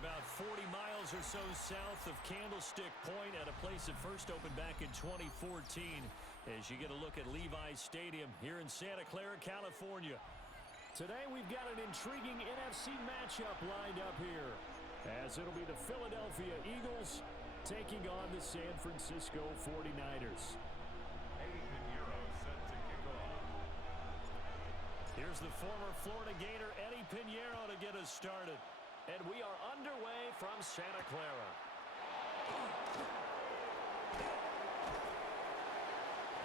about 40 miles or so south of Candlestick Point at a place that first opened back in 2014 as you get a look at Levi's Stadium here in Santa Clara, California. Today we've got an intriguing NFC matchup lined up here as it'll be the Philadelphia Eagles taking on the San Francisco 49ers. Here's the former Florida Gator Eddie Pinheiro to get us started. And we are underway from Santa Clara.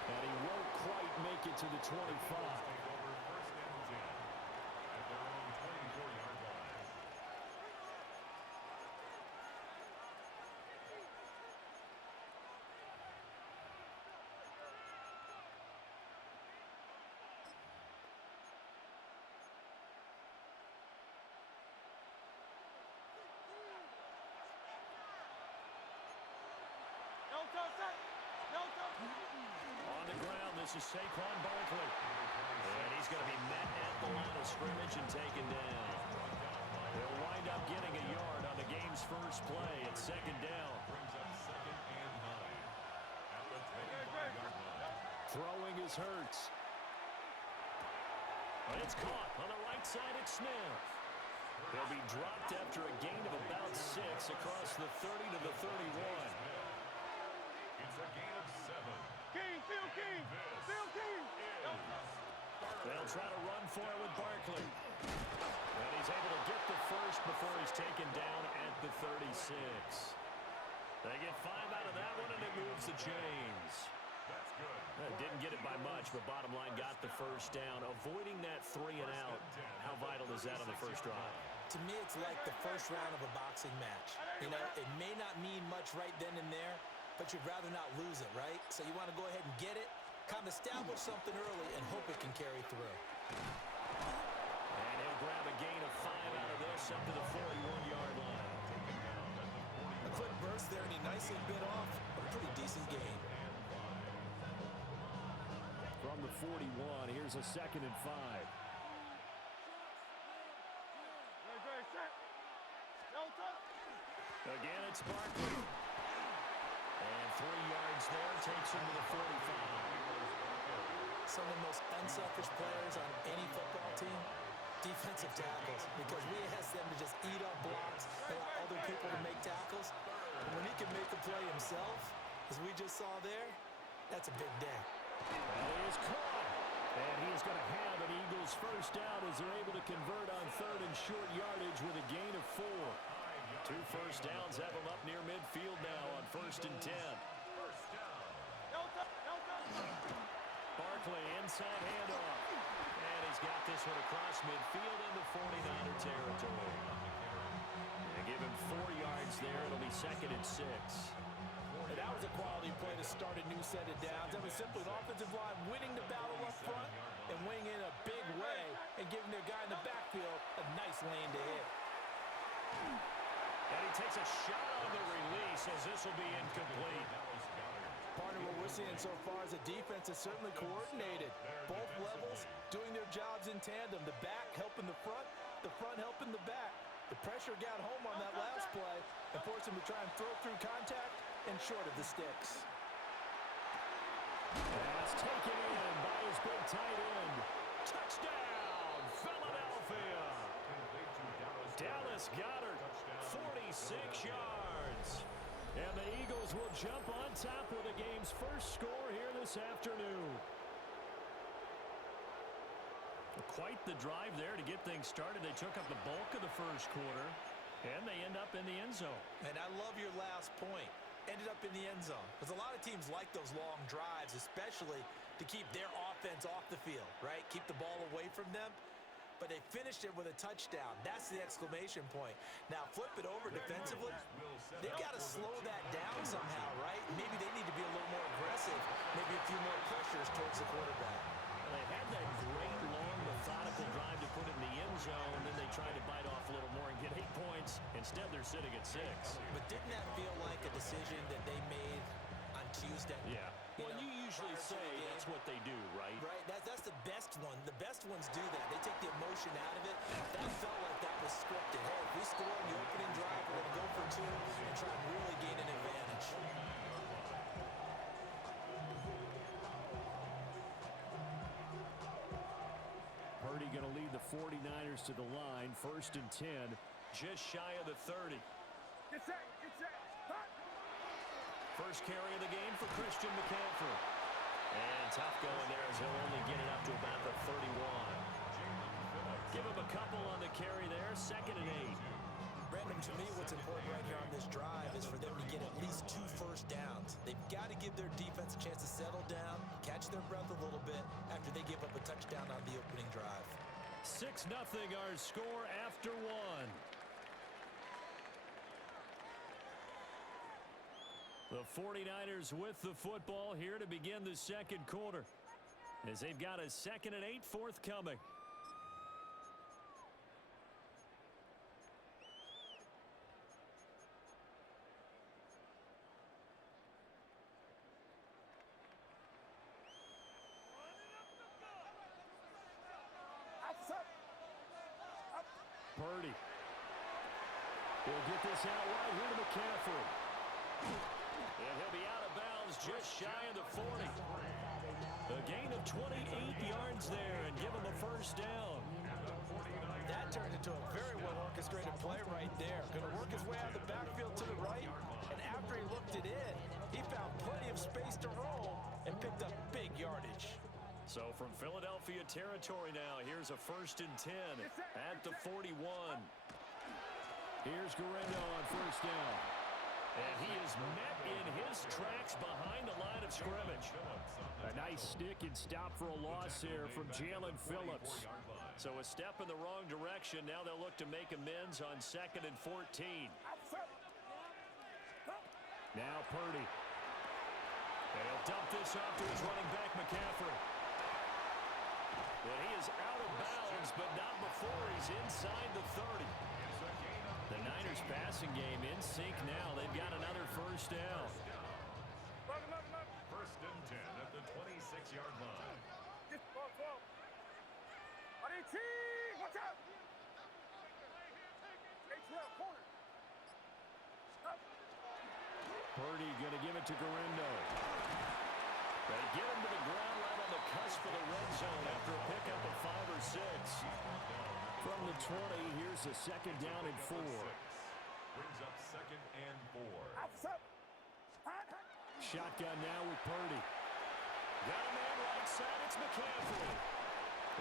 And he won't quite make it to the 25. On the ground, this is Saquon Barkley. And he's going to be met at the line of scrimmage and taken down. He'll wind up getting a yard on the game's first play at second down. Throwing is Hurts. And it's caught on the right side at Smith. He'll be dropped after a gain of about 6 across the 30 to the 31. It's a gain of 7. Phil King! They'll try to run for it with Barkley. And he's able to get the first before he's taken down at the 36. They get 5 out of that one, and it moves the chains. That's good. Didn't get it by much, but bottom line got the first down. Avoiding that 3 and out, how vital is that on the first drive? To me, it's like the first round of a boxing match. You know, it may not mean much right then and there, but you'd rather not lose it, right? So you want to go ahead and get it, kind of establish something early, and hope it can carry through. And he'll grab a gain of 5 out of this up to the 41-yard line. A quick burst there, and he nicely bit off a pretty decent gain. From the 41, here's a 2nd and 5. Again, it's Barkley. And 3 yards there takes him to the 45. Some of the most unselfish players on any football team, defensive tackles, because we ask them to just eat up blocks and allow other people to make tackles. And when he can make a play himself, as we just saw there, that's a big day. And he is caught. And he is going to have an Eagles first down as they're able to convert on 3rd and short yardage with a gain of 4. 2 first downs have him up near midfield now on 1st and 10. Barkley inside handoff. And he's got this one across midfield into 49er territory. They give him 4 yards there. It'll be 2nd and 6. And that was a quality play to start a new set of downs. That was simply an offensive line winning the battle up front and winning in a big way and giving their guy in the backfield a nice lane to hit. And he takes a shot on the release as this will be incomplete. Part of what we're seeing so far is the defense is certainly coordinated. Both levels doing their jobs in tandem. The back helping the front helping the back. The pressure got home on that last play and forced him to try and throw through contact and short of the sticks. That's taken in by his big tight end. Touchdown, Philadelphia. Dallas Goedert, 46 yards. And the Eagles will jump on top with the game's first score here this afternoon. Quite the drive there to get things started. They took up the bulk of the first quarter, and they end up in the end zone. And I love your last point. Ended up in the end zone. Because a lot of teams like those long drives, especially to keep their offense off the field, right? Keep the ball away from them. But they finished it with a touchdown. That's the exclamation point. Now, flip it over defensively. They've got to slow that down somehow, right? Maybe they need to be a little more aggressive. Maybe a few more pressures towards the quarterback. Well, they had that great, long, methodical drive to put it in the end zone. Then they tried to bite off a little more and get 8 points. Instead, they're sitting at 6. But didn't that feel like a decision that they made on Tuesday? Yeah. Well, you usually say that's what they do, right? Right, that's the best one. The best ones do that. They take the emotion out of it. That felt like that was scripted. Hey, if we score on the opening drive, we're going to go for two and try and really gain an advantage. Purdy going to lead the 49ers to the line. 1st and 10, just shy of the 30. Get set, get set. First carry of the game for Christian McCaffrey. And tough going there as he'll only get it up to about the 31. Give him a couple on the carry there. 2nd and 8. Brandon, to me, what's important right here on this drive is for them to get at least 2 first downs. They've got to give their defense a chance to settle down, catch their breath a little bit after they give up a touchdown on the opening drive. 6-0 our score after 1. The 49ers with the football here to begin the second quarter, as they've got a 2nd and 8 forthcoming. Purdy will get this out right here to McCaffrey. And he'll be out of bounds just shy of the 40. A gain of 28 yards there and give him a first down. That turned into a very well-orchestrated play right there. Going to work his way out of the backfield to the right, and after he looked it in, he found plenty of space to roll and picked up big yardage. So from Philadelphia territory now, here's a 1st and 10 at the 41. Here's Guerrero on 1st down. And he is met in his tracks behind the line of scrimmage. A nice stick and stop for a loss here from Jalen Phillips. So a step in the wrong direction. Now they'll look to make amends on 2nd and 14. Now Purdy. And he'll dump this off to his running back, McCaffrey. Well, he is out of bounds, but not before he's inside the 30. The Niners passing game in sync now. They've got another first down. 1st and 10 at the 26-yard line. Watch out! Purdy going to give it to Guerrero. They get him to the ground right on the cusp of the red zone after a pickup of 5 or 6. From the 20, here's a 2nd down and 4. Brings up 2nd and 4. Shotgun now with Purdy. Got a man right side, it's McCaffrey.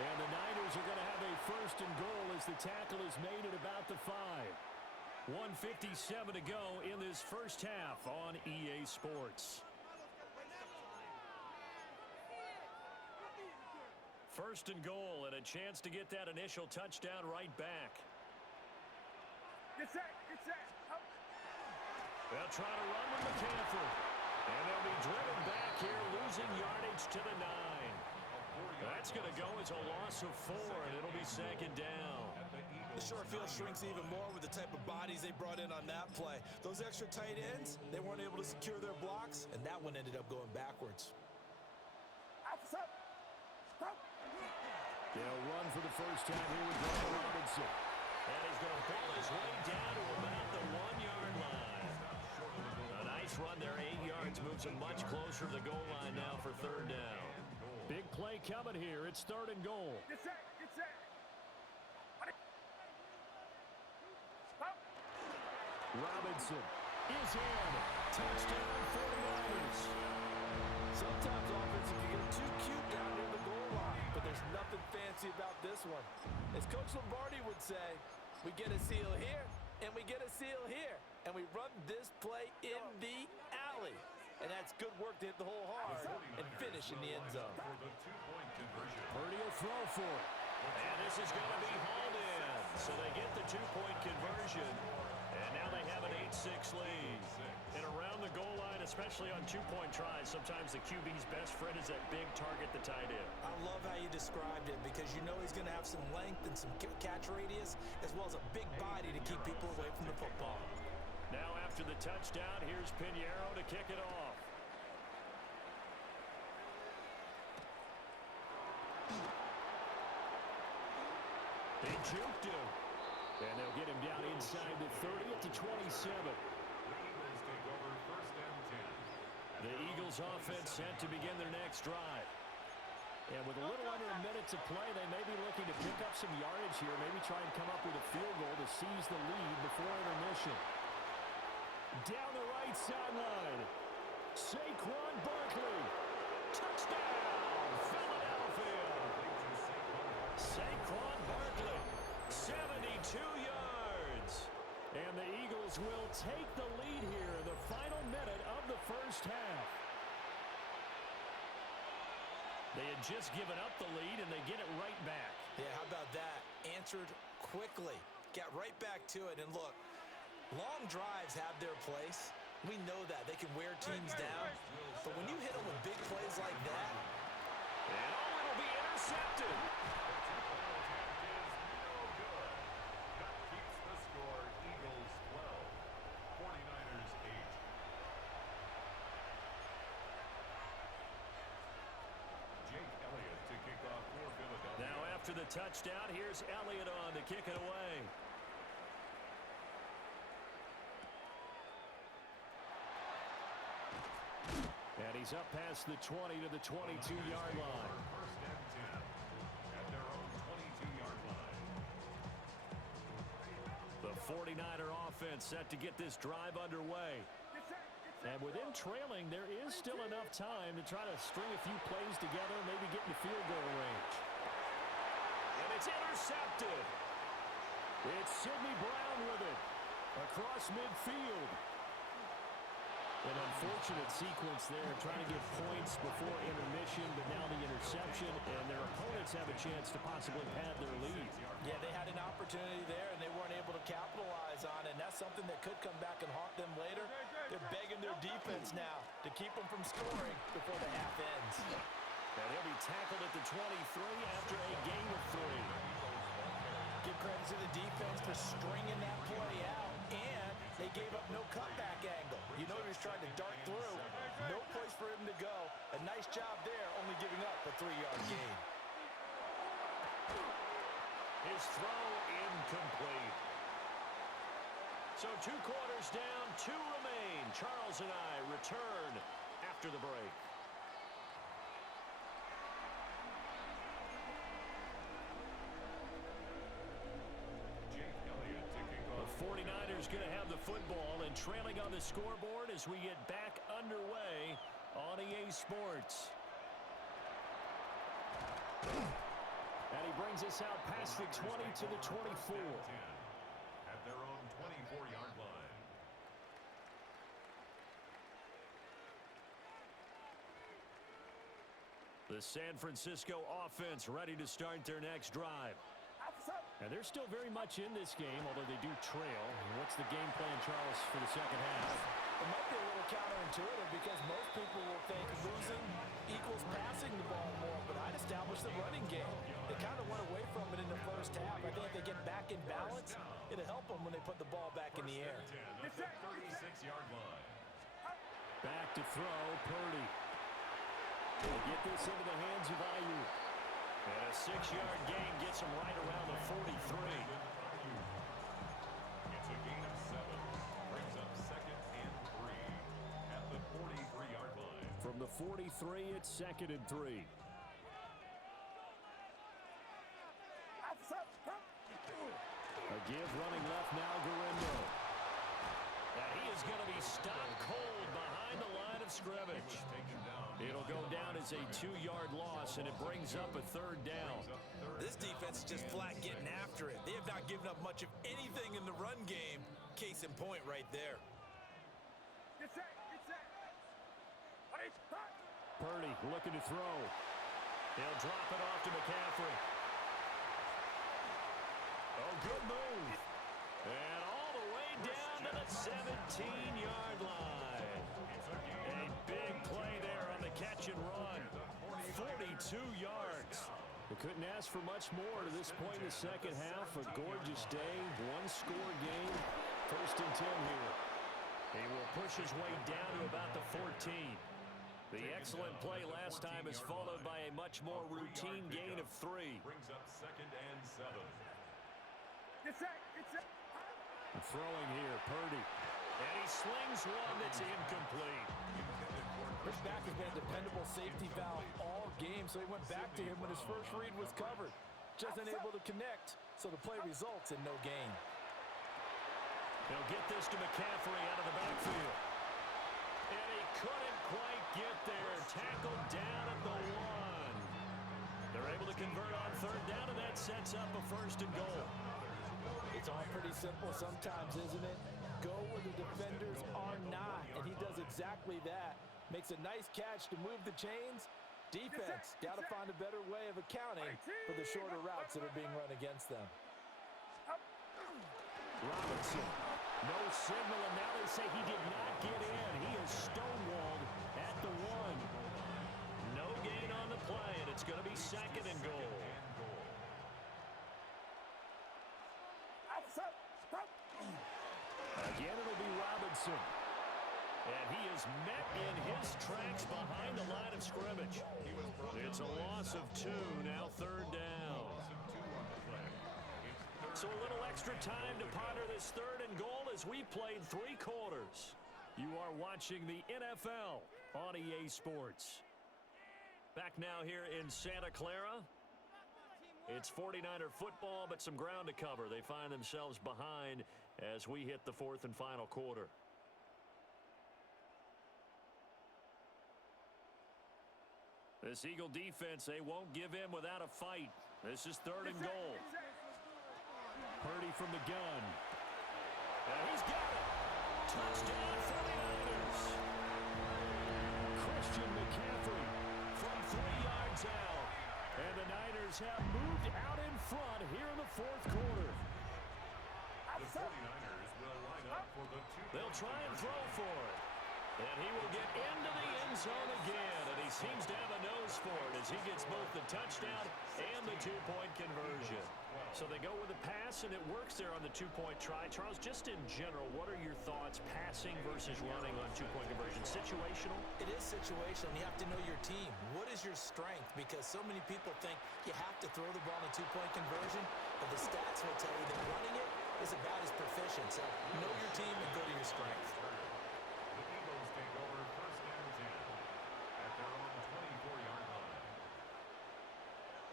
And the Niners are going to have a 1st and goal as the tackle is made at about the 5. 1:57 to go in this first half on EA Sports. 1st and goal and a chance to get that initial touchdown right back. Get set, get set. They'll try to run with McCaffrey. And they'll be driven back here, losing yardage to the 9. That's going to go as a loss of 4, and it'll be 2nd down. The short field shrinks even more with the type of bodies they brought in on that play. Those extra tight ends, they weren't able to secure their blocks, and that one ended up going backwards. They'll run for the first time here with Brian Robinson. And he's going to pull his way down to about the 1-yard line. A nice run there, 8 yards, moves him much closer to the goal line now for 3rd down. Big play coming here. It's 3rd and goal. Get set, get set. Robinson is in. Touchdown 49ers. Sometimes offenses can get too cute down near the goal line, but there's nothing fancy about this one. As Coach Lombardi would say, we get a seal here, and we get a seal here, and we run this play in the alley. And that's good work to hit the hole hard and finish in the end zone. Purdy will throw for it. And this is going to be hauled in. So they get the 2-point conversion. And now they have an 8-6 lead. And around the goal line, especially on 2-point tries, sometimes the QB's best friend is that big target, the tight end. I love how you described it because you know he's going to have some length and some catch radius as well as a big body to keep people away from the football. Now after the touchdown, here's Pinheiro to kick it off. They juked him. And they'll get him down inside the 30 at the 27. The Eagles offense set to begin their next drive. And with a little under a minute to play, they may be looking to pick up some yardage here, maybe try and come up with a field goal to seize the lead before intermission. Down the right sideline, Saquon Barkley. Touchdown, Philadelphia. Saquon Barkley, 72 yards. And the Eagles will take the lead here in the final minute of the first half. They had just given up the lead, and they get it right back. Yeah, how about that? Answered quickly. Got right back to it. And look, long drives have their place. We know that. They can wear teams down. But when you hit them with big plays like that. And it'll be intercepted. After the touchdown, here's Elliott on to kick it away. And he's up past the 20 to the 22-yard line. First and 10 at their own 22-yard line. The 49er offense set to get this drive underway. And with them trailing, there is still enough time to try to string a few plays together, maybe get in the field goal range. And it's intercepted. It's Sidney Brown with it across midfield. An unfortunate sequence there, trying to get points before intermission, but now the interception, and their opponents have a chance to possibly pad their lead. Yeah, they had an opportunity there, and they weren't able to capitalize on it, and that's something that could come back and haunt them later. They're begging their defense now to keep them from scoring before the half ends. And he'll be tackled at the 23 after a gain of 3. Give credit to the defense for stringing that play out, and they gave up no cutback angle. You know he was trying to dart through. No place for him to go. A nice job there, only giving up a 3-yard gain. His throw incomplete. So 2 quarters down, 2 remain. Charles and I return after the break. The 49ers going to have the football and trailing on the scoreboard as we get back underway on EA Sports. And he brings us out past the 20 to the 24. At their own 24-yard line. The San Francisco offense ready to start their next drive. And they're still very much in this game, although they do trail. What's the game plan, Charles, for the second half? It might be a little counterintuitive because most people will think losing equals passing the ball more, but I'd establish the running game. They kind of went away from it in the first half. I think if they get back in balance, it'll help them when they put the ball back in the air. 36-yard line. Back to throw, Purdy. They get this into the hands of Ayuk. And a 6-yard gain gets him right around the 43. It's a gain of 7. Brings up 2nd and 3 at the 43-yard line. From the 43, it's 2nd and 3. A give running left now, Garindo. And he is going to be stopped cold behind the line of scrimmage. It'll go down as a 2-yard loss, and it brings up a 3rd down. This defense is just flat getting after it. They have not given up much of anything in the run game. Case in point right there. Purdy looking to throw. They'll drop it off to McCaffrey. Oh, good move. And all the way down to the 17-yard line. A big play there on the catch and run. 42 yards. We couldn't ask for much more to this point in the second half. A gorgeous day, 1-score game. 1st and 10 here. He will push his way down to about the 14. The excellent play last time is followed by a much more routine gain of 3. Brings up 2nd and 7. Get set. Get set. Throwing here, Purdy. And he slings one that's incomplete. His back has been a dependable safety valve all game, so he went back to him when his first read was covered. Just unable to connect, so the play results in no gain. He'll get this to McCaffrey out of the backfield. And he couldn't quite get there. Tackled down at the 1. They're able to convert on third down, and that sets up a first and goal. It's all pretty simple sometimes, isn't it? Go where the defenders are not, and he does exactly that. Makes a nice catch to move the chains. Defense, got to find a better way of accounting for the shorter routes that are being run against them. Robinson, no signal, and now they say he did not get in. He is stonewalled at the 1. No gain on the play, and it's going to be second and goal. Again, it'll be Robinson. And he is met in his tracks behind the line of scrimmage. It's a loss of 2, now third down. So a little extra time to ponder this third and goal as we played 3 quarters. You are watching the NFL on EA Sports. Back now here in Santa Clara. It's 49er football, but some ground to cover. They find themselves behind as we hit the 4th and final quarter. This Eagle defense, they won't give in without a fight. This is third and goal. Purdy from the gun. And he's got it. Touchdown 49ers. Christian McCaffrey from 3 yards out. And the Niners have moved out in front here in the 4th quarter. The 49ers will line up for the 2. They'll try and throw for it. And he will get into the end zone again. And he seems to have a nose for it as he gets both the touchdown and the 2-point conversion. So they go with a pass, and it works there on the 2-point try. Charles, just in general, what are your thoughts passing versus running on 2-point conversion? Situational? It is situational. You have to know your team. What is your strength? Because so many people think you have to throw the ball in a 2-point conversion, but the stats will tell you that running it is about as proficient. So know your team and go to your strength. The Eagles take over first and 10 at their own 24-yard line.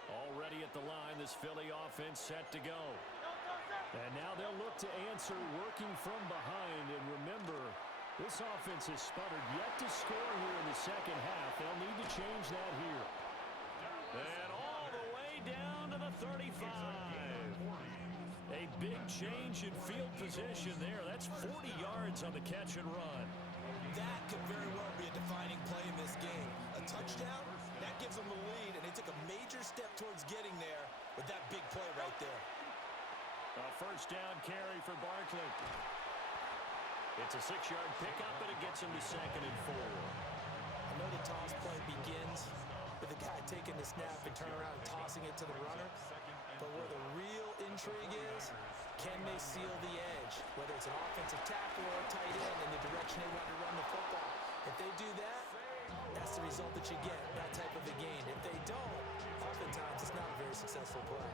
Already at the line, this Philly offense set to go. And now they'll look to answer working from behind. And remember, this offense has sputtered yet to score here in the second half. They'll need to change that here. And all the way down to the 35. A big change in field position there. That's 40 yards on the catch and run. That could very well be a defining play in this game. A touchdown, that gives them the lead, and they took a major step towards getting there with that big play right there. A first down carry for Barkley. It's a 6-yard pickup, and it gets him to second and 4. I know the toss play begins with the guy taking the snap and turning around and tossing it to the runner. But where the real intrigue is, can they seal the edge? Whether it's an offensive tackle or a tight end in the direction they want to run the football. If they do that, that's the result that you get, that type of a gain. If they don't, oftentimes it's not a very successful play.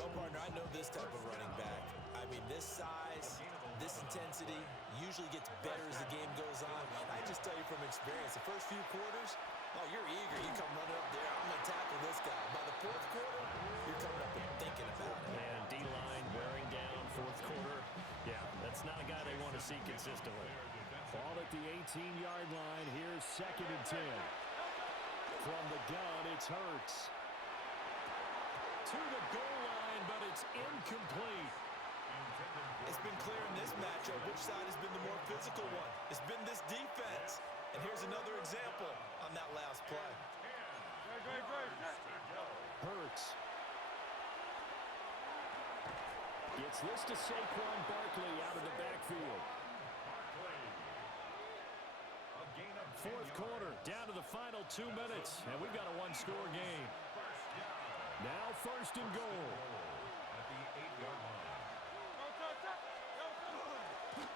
Well, partner, I know this type of running back. I mean, this size, this intensity usually gets better as the game goes on. I just tell you from experience, the first few quarters, oh, you're eager. You come running up there. I'm going to tackle this guy. By the 4th quarter, you're coming up and thinking about it. And D-line wearing down 4th quarter. Yeah, that's not a guy they want to see consistently. Ball at the 18-yard line. Here's second and 10. From the gun, it's Hurts. To the goal line, but it's incomplete. It's been clear in this matchup which side has been the more physical one. It's been this defense. And here's another example on that last play. Hurts. Gets this to Saquon Barkley out of the backfield. 4th quarter, down to the final 2 minutes. And we've got a 1-score game. Now first and goal. At the 8-yard line.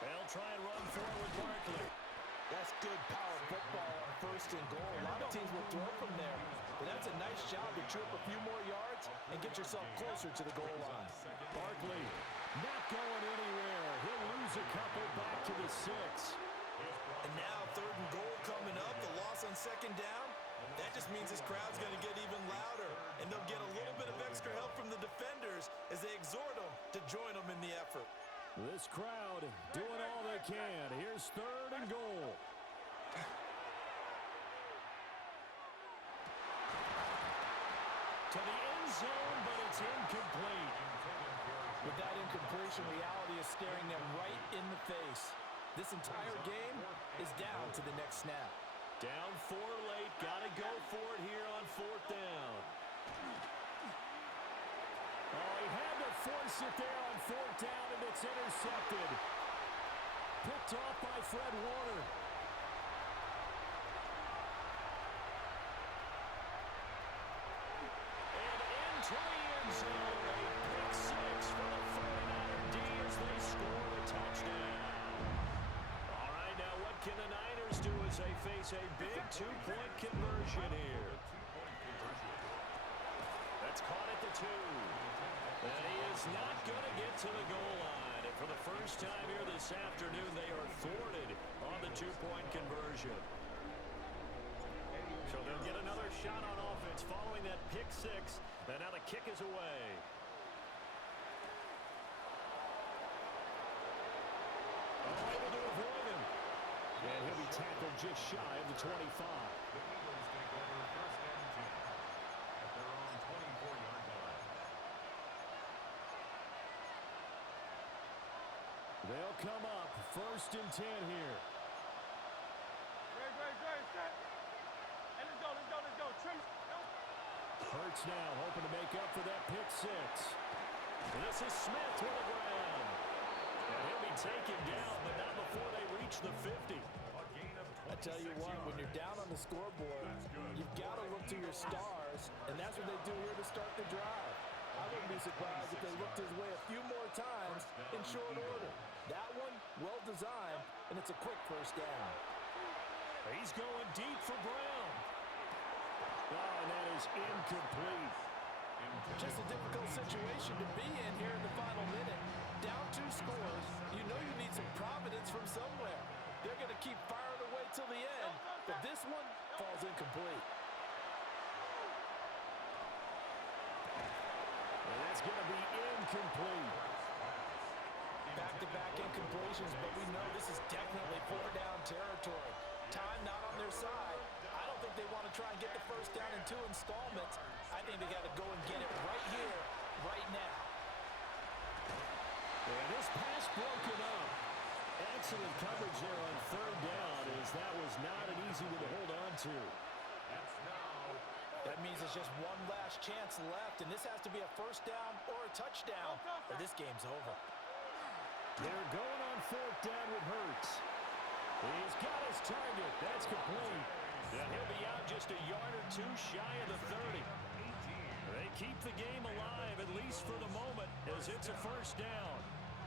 They'll try and run forward with Barkley. That's good power football on first and goal. A lot of teams will throw from there, but that's a nice nice job to chew up a few more yards and get yourself closer to the goal line. Barkley not going anywhere. He'll lose a couple back to the 6. And now 3rd and goal coming up. The loss on 2nd down. That just means this crowd's going to get even louder. And they'll get a little bit of extra help from the defenders as they exhort them to join them in the effort. This crowd doing all they can. Here's 3rd and goal. To the end zone, but it's incomplete. With that incompletion, reality is staring them right in the face. This entire game is down to the next snap. Down 4 late. Got to go for it here on 4th down. Oh, he had to force it there on 4th down, and it's intercepted. Picked off by Fred Warner. And into the end zone. A pick 6 for the 49er D as they score the touchdown. All right, now what can the Niners do as they face a big 2-point conversion here? That's caught at the 2. And he is not going to get to the goal line. And for the first time here this afternoon, they are thwarted on the 2-point conversion. So they'll get another shot on offense following that pick 6. And now the kick is away. Oh, able to avoid him. And he'll be tackled just shy of the 25. The Eagles take over 1st and 10 at their own 24-yard line. They'll come up 1st and 10 here. Great, set. And let's go. Trim. Go. Hurts now, hoping to make up for that pick 6. This is Smith with the ground. And he'll be taken down, but not before they reach the 50. I tell you what, when you're down on the scoreboard, you've got to look to your stars, and that's what they do here to start the drive. I wouldn't be surprised if they looked his way a few more times in short order. That one, well designed, and it's a quick 1st down. He's going deep for Brown. Oh, and that is incomplete. Just a difficult situation to be in here in the final minute. Down 2 scores, you know you need some providence from somewhere. They're going to keep firing away till the end, but this one falls incomplete. And that's going to be incomplete. Back-to-back incompletions, but we know this is definitely 4-down territory. Time not on their side. I don't think they want to try and get the 1st down in 2 installments. I think they got to go and get it right here, right now. And this pass broken up. Excellent coverage there on 3rd down, as that was not an easy one to hold on to. That means it's just one last chance left, and this has to be a 1st down or a touchdown, or this game's over. They're going on 4th down with Hurts. He's got his target. That's complete. And he'll be out just a yard or 2 shy of the 30. They keep the game alive, at least for the moment, as it's a 1st down.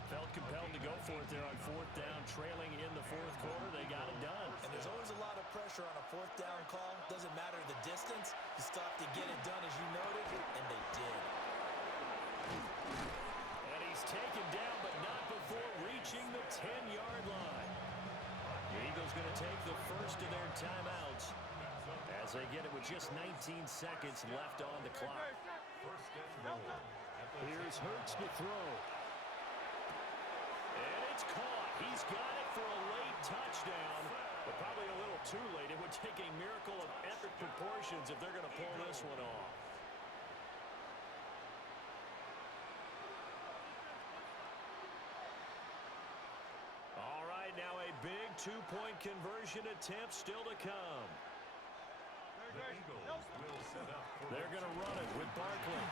Felt compelled to go for it there on 4th down, trailing in the 4th quarter. They got it done. And there's always a lot of pressure on a 4th down call. Doesn't matter the distance. You still have to get it done, as you noted, and they did. And he's taken down, but not before reaching the 10-yard line. The Eagles going to take the first of their timeouts as they get it with just 19 seconds left on the clock. 1st and goal. Here's Hurts to throw. And it's caught. He's got it for a late touchdown, but probably a little too late. It would take a miracle of epic proportions if they're going to pull this one off. All right, now a big 2-point conversion attempt still to come. The Eagles will set up for They're going to run it with Barkley.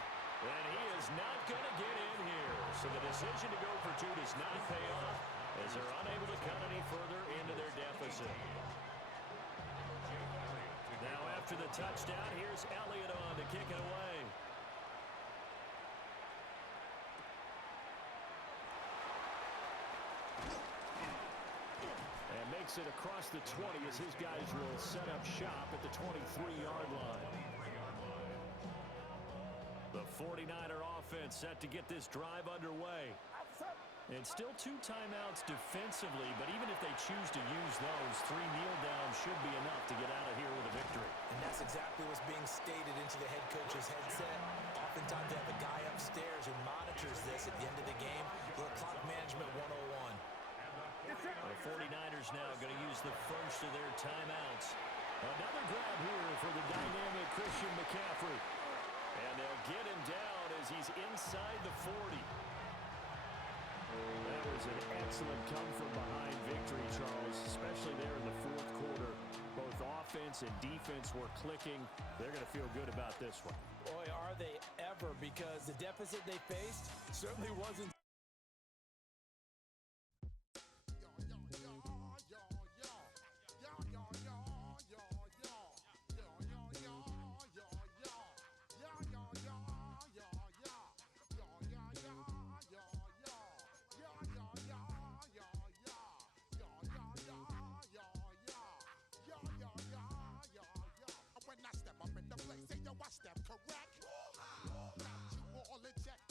And he is not going to get in here. So the decision to go for 2 does not pay off as they're unable to cut any further into their deficit. Now after the touchdown, here's Elliott on to kick it away. And makes it across the 20 as his guys will set up shop at the 23-yard line. 49er offense set to get this drive underway. And still 2 timeouts defensively, but even if they choose to use those, 3 kneel downs should be enough to get out of here with a victory. And that's exactly what's being stated into the head coach's headset. Oftentimes they have a guy upstairs who monitors this at the end of the game. Little clock management 101. The 49ers now going to use the first of their timeouts. Another grab here for the dynamic Christian McCaffrey. And they'll get him down as he's inside the 40. That was an excellent come-from-behind victory, Charles, especially there in the fourth quarter. Both offense and defense were clicking. They're going to feel good about this one. Boy, are they ever, because the deficit they faced certainly wasn't. Step correct. Got you all in check.